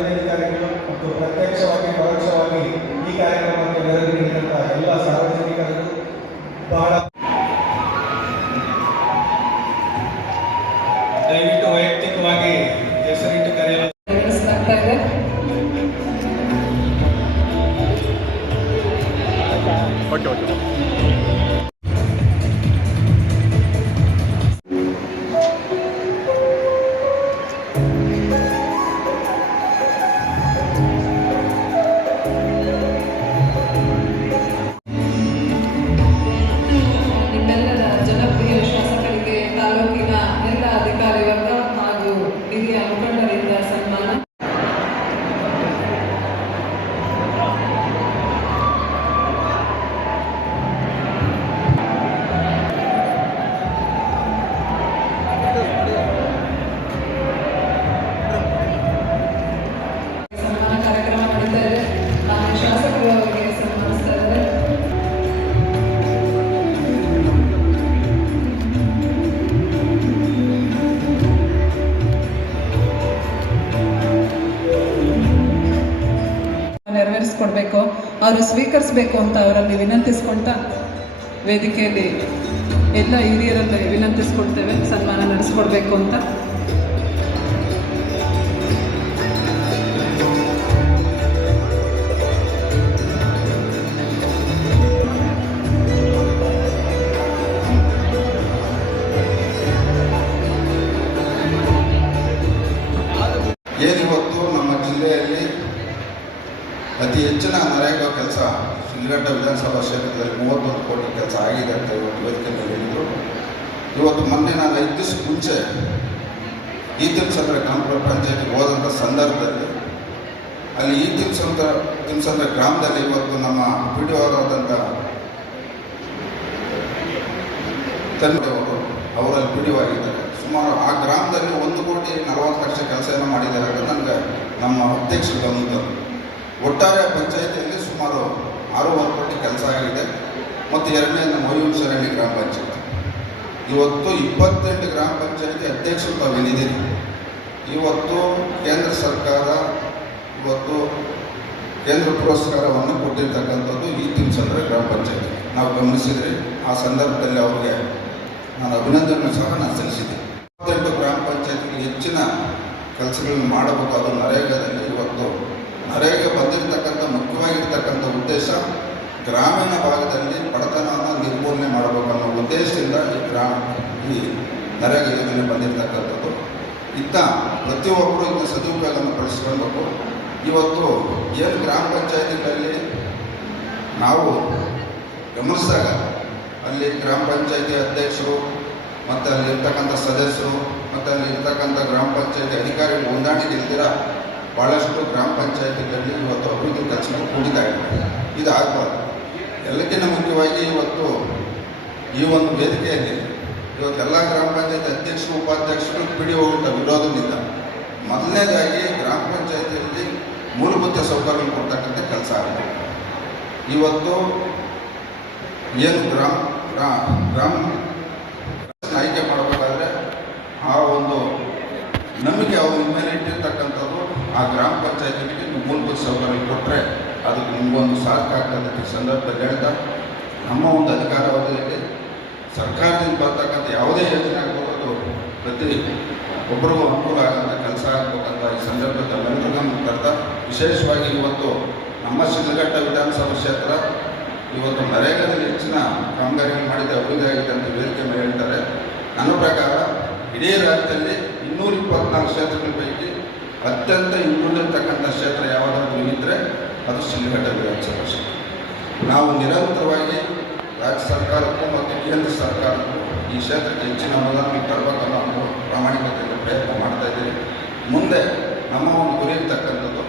ಅಧಿಕಾರಿಗಳು ಮತ್ತು ಪ್ರತ್ಯಕ್ಷವಾಗಿ ಪರೋಕ್ಷವಾಗಿ ಈ ಕಾರ್ಯಕ್ರಮಕ್ಕೆ ನೆರವು ನೀಡಿದಂಥ ನೆರವೇರಿಸ್ಕೊಡ್ಬೇಕು ಅವರು ಸ್ವೀಕರಿಸಬೇಕು ಅಂತ ಅವರಲ್ಲಿ ವಿನಂತಿಸ್ಕೊಳ್ತಾ ವೇದಿಕೆಯಲ್ಲಿ ಎಲ್ಲ ಹಿರಿಯರಲ್ಲಿ ವಿನಂತಿಸ್ಕೊಡ್ತೇವೆ ಸನ್ಮಾನ ನಡೆಸ್ಕೊಡ್ಬೇಕು ಅಂತ. ಅತಿ ಹೆಚ್ಚಿನ ನರೇಗಾ ಕೆಲಸ ಶಿಲ್ಘಟ್ಟ ವಿಧಾನಸಭಾ ಕ್ಷೇತ್ರದಲ್ಲಿ ಮೂವತ್ತೊಂದು ಕೋಟಿ ಕೆಲಸ ಆಗಿದೆ ಅಂತ ಇವತ್ತು ವೇದಿಕೆ ಮೇಲೆ ಹೇಳಿದರು. ಇವತ್ತು ಮೊನ್ನೆ ನಾನು ಐದು ದಿವಸ ಮುಂಚೆ ಈ ತಿಮ್ಸಂದ್ರ ಗ್ರಾಮ ಪಂಚಾಯತಿಗೆ ಹೋದಂಥ ಸಂದರ್ಭದಲ್ಲಿ, ಅಲ್ಲಿ ಈ ತಿಮ್ಸಂದ್ರ ಗ್ರಾಮದಲ್ಲಿ ಇವತ್ತು ನಮ್ಮ ಪಿ ಡಿ ಅವರು, ಅವರಲ್ಲಿ ಪಿ ಸುಮಾರು ಆ ಗ್ರಾಮದಲ್ಲಿ ಒಂದು ಕೋಟಿ ನಲವತ್ತು ಲಕ್ಷ ಕೆಲಸ ಏನೋ ಮಾಡಿದ್ದಾರೆ ಅಂತ ನನಗೆ ನಮ್ಮ ಅಧ್ಯಕ್ಷರು ಗಮನಿಸಿದರು. ಒಟ್ಟಾರೆ ಪಂಚಾಯಿತಿಯಲ್ಲಿ ಸುಮಾರು ಆರೂವರೆ ಕೋಟಿ ಕೆಲಸ ಆಗಿದೆ. ಮತ್ತು ಎರಡನೇ ನಮ್ಮ ಸರಣಿ ಗ್ರಾಮ ಪಂಚಾಯತಿ. ಇವತ್ತು ಇಪ್ಪತ್ತೆಂಟು ಗ್ರಾಮ ಪಂಚಾಯತಿ ಅಧ್ಯಕ್ಷರು ತಾವೇನಿದ್ದೀರಿ ಇವತ್ತು ಕೇಂದ್ರ ಸರ್ಕಾರ, ಇವತ್ತು ಕೇಂದ್ರ ಪುರಸ್ಕಾರವನ್ನು ಕೊಟ್ಟಿರ್ತಕ್ಕಂಥದ್ದು ಈ ತಿಂಸಂದ್ರ ಗ್ರಾಮ ಪಂಚಾಯತಿ. ನಾವು ಗಮನಿಸಿದರೆ ಆ ಸಂದರ್ಭದಲ್ಲಿ ಅವರಿಗೆ ನಾನು ಅಭಿನಂದನೆ ಸಹ ನಾನು ಸಲ್ಲಿಸಿದ್ದೆ. ಇಪ್ಪತ್ತೆಂಟು ಗ್ರಾಮ ಪಂಚಾಯತ್ಗೆ ಹೆಚ್ಚಿನ ಕೆಲಸಗಳನ್ನು ಮಾಡಬೇಕು ಅದು ನರೇಗಾದಲ್ಲಿ ಇವತ್ತು ನರೇಗಾ ಬಂದಿರತಕ್ಕಂಥ ಮುಖ್ಯವಾಗಿರ್ತಕ್ಕಂಥ ಉದ್ದೇಶ ಗ್ರಾಮೀಣ ಭಾಗದಲ್ಲಿ ಬಡತನವನ್ನು ನಿರ್ಮೂಲನೆ ಮಾಡಬೇಕು ಅನ್ನೋ ಉದ್ದೇಶದಿಂದ ಈ ಗ್ರಾಮ, ಈ ನರೇಗಾ ಯೋಜನೆ ಬಂದಿರತಕ್ಕಂಥದ್ದು. ಇತ್ತ ಪ್ರತಿಯೊಬ್ಬರು ಇದನ್ನು ಸದುಪಯೋಗವನ್ನು ಪಡಿಸ್ಕೊಳ್ಬೇಕು ಇವತ್ತು ಏನು ಗ್ರಾಮ ಪಂಚಾಯತಿಗಳಲ್ಲಿ ನಾವು ಗಮನಿಸಿದಾಗ ಅಲ್ಲಿ ಗ್ರಾಮ ಪಂಚಾಯತಿ ಅಧ್ಯಕ್ಷರು, ಮತ್ತು ಅಲ್ಲಿರ್ತಕ್ಕಂಥ ಸದಸ್ಯರು, ಮತ್ತು ಅಲ್ಲಿರ್ತಕ್ಕಂಥ ಗ್ರಾಮ ಪಂಚಾಯತಿ ಅಧಿಕಾರಿಗಳು ಹೊಂದಾಣಿಕೆ ಇಲ್ದಿರ ಭಾಳಷ್ಟು ಗ್ರಾಮ ಪಂಚಾಯತಿಗಳಲ್ಲಿ ಇವತ್ತು ಅಭಿವೃದ್ಧಿ ಕೆಲಸಗಳು ಕೂಡಿತಾ ಇದೆ ಇದು ಆಗಬಾರ್ದು ಎಲ್ಲಕ್ಕಿಂತ ಮುಖ್ಯವಾಗಿ ಇವತ್ತು ಈ ಒಂದು ವೇದಿಕೆಯಲ್ಲಿ ಇವತ್ತೆಲ್ಲ ಗ್ರಾಮ ಪಂಚಾಯತಿ ಅಧ್ಯಕ್ಷರು, ಉಪಾಧ್ಯಕ್ಷರು ಪಿಡಿ ಹೋಗಿದ್ದ ವಿರೋಧದಿಂದ ಮೊದಲನೇದಾಗಿ ಗ್ರಾಮ ಪಂಚಾಯತಿಯಲ್ಲಿ ಮೂಲಭೂತ ಸೌಕರ್ಯ ಕೊಡ್ತಕ್ಕಂಥ ಕೆಲಸ ಆಗಿದೆ. ಇವತ್ತು ಏನು ಗ್ರಾಮ ಗ್ರಾಮ ಆಯ್ಕೆ ಮಾಡಬೇಕಾದ್ರೆ ಆ ಒಂದು ನಂಬಿಕೆ ಅವ್ರ ಮೇಲೆ ಇಟ್ಟಿರ್ತಕ್ಕಂಥದ್ದು ಆ ಗ್ರಾಮ ಪಂಚಾಯತಿಗೆ ಮೂಲಭೂತ ಸೌಕರ್ಯ ಕೊಟ್ಟರೆ ಅದಕ್ಕೆ ನಿಮಗೊಂದು ಈ ಸಂದರ್ಭದಲ್ಲಿ ಹೇಳ್ತಾ, ನಮ್ಮ ಒಂದು ಅಧಿಕಾರಾವಧಿಯಲ್ಲಿ ಸರ್ಕಾರದಿಂದ ಬರ್ತಕ್ಕಂಥ ಯಾವುದೇ ಯೋಜನೆ ಆಗ್ಬೋದು ಪ್ರತಿ ಒಬ್ಬರಿಗೂ ಅನುಕೂಲ ಆಗೋಂಥ ಕೆಲಸ ಆಗ್ಬೇಕಂತ ಈ ಸಂದರ್ಭದಲ್ಲಿ ಕರ್ತ. ವಿಶೇಷವಾಗಿ ಇವತ್ತು ನಮ್ಮ ಶಿಡ್ಲಘಟ್ಟ ವಿಧಾನಸಭಾ ಕ್ಷೇತ್ರ ಇವತ್ತು ನರೇಗಾದಲ್ಲಿ ಹೆಚ್ಚಿನ ಕಾಮಗಾರಿಗಳು ಮಾಡಿದ, ಅಭಿವೃದ್ಧಿ ಆಗಿದೆ ಅಂತ ವೇದಿಕೆ ಹೇಳ್ತಾರೆ. ನನ್ನ ಪ್ರಕಾರ ಇಡೀ ರಾಜ್ಯದಲ್ಲಿ ಇನ್ನೂರ ಇಪ್ಪತ್ನಾಲ್ಕು ಕ್ಷೇತ್ರಗಳ ಪೈಕಿ ಅತ್ಯಂತ ಹಿಂದುಳಿದಿರ್ತಕ್ಕಂಥ ಕ್ಷೇತ್ರ ಯಾವುದಾದ್ರೂ ಇದ್ದರೆ ಅದು ಶಿಡ್ಲಘಟ್ಟ ವಿಧಾನಸಭಾ ಕ್ಷೇತ್ರ. ನಾವು ನಿರಂತರವಾಗಿ ರಾಜ್ಯ ಸರ್ಕಾರಕ್ಕೂ ಮತ್ತು ಕೇಂದ್ರ ಸರ್ಕಾರಕ್ಕೂ ಈ ಕ್ಷೇತ್ರಕ್ಕೆ ಹೆಚ್ಚಿನ ಅನುದಾನ ತರಬೇಕನ್ನೋ ಒಂದು ಪ್ರಾಮಾಣಿಕತೆಯಿಂದ ಪ್ರಯತ್ನ ಮಾಡ್ತಾ ಇದ್ದೀವಿ. ಮುಂದೆ ನಮ್ಮ ಒಂದು ಗುರಿ ಇರ್ತಕ್ಕಂಥದ್ದು,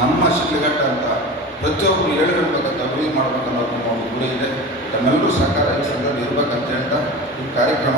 ನಮ್ಮ ಸಿಲ್ಲಿಘಟ್ಟ ಅಂತ ಪ್ರತಿಯೊಬ್ಬರು ಹೇಳಿರ್ಬೇಕಂತ ಅಭಿವೃದ್ಧಿ ಮಾಡ್ಬೇಕನ್ನೋ ನಮ್ಮ ಒಂದು ಗುರಿ ಇದೆ. ನಮ್ಮೆಲ್ಲರೂ ಸಹಕಾರ ಈ ಸಂದರ್ಭ ಇರಬೇಕಂತ ಹೇಳ್ತಾ ಈ ಕಾರ್ಯಕ್ರಮ